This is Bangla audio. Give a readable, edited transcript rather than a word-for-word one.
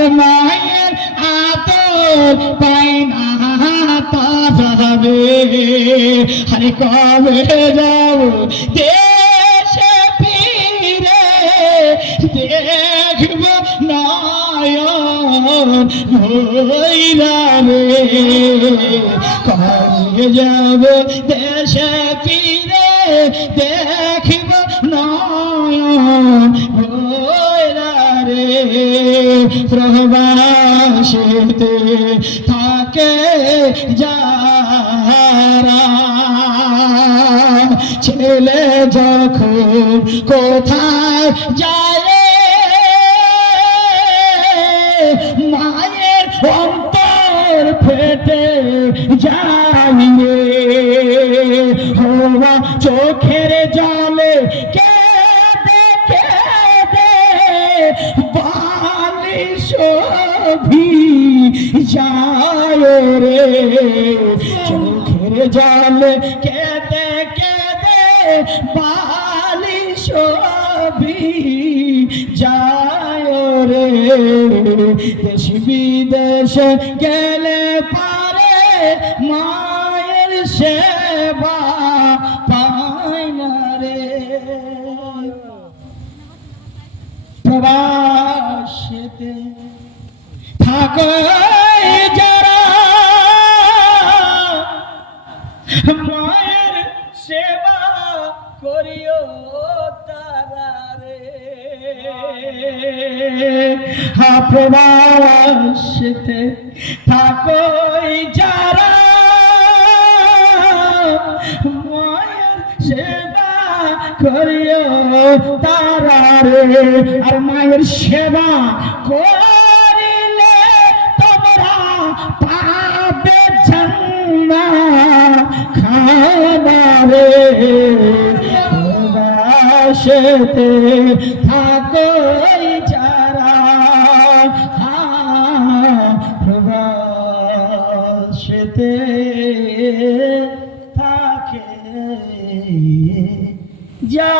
আর মায়ের আদর পাই না তারাবে আরে কবে যাব দেশে ফিরে দেখব নয়ন ভৈরাবে কবে যাব দেশে ফিরে দেখব নয়ন ভৈরাবে প্রবাসীতে থাকে যারা ছেলে যখন কোথায় যায় মায়ের অন্তর ফেটে যায় হওয়া চোখের জলে কেঁদে কেঁদে বালিশ যায় রে চোখের জলে কেঁদে কেঁদে বালিশ যায় রে দেশ বিদেশ গেলে পারে মায়ের সেবা পায় না রে প্রবাসীতে থাকো যারা মায়ের সেবা করিও তারা রে প্রবাসীতে থাকো যারা মায়ের সেবা করিও তারা রে আর মায়ের সেবা করিলে তোমরা পাবে জান্নাত খানা রে প্রবাসীতে থাকো যারা প্রবাসীতে থাকে যা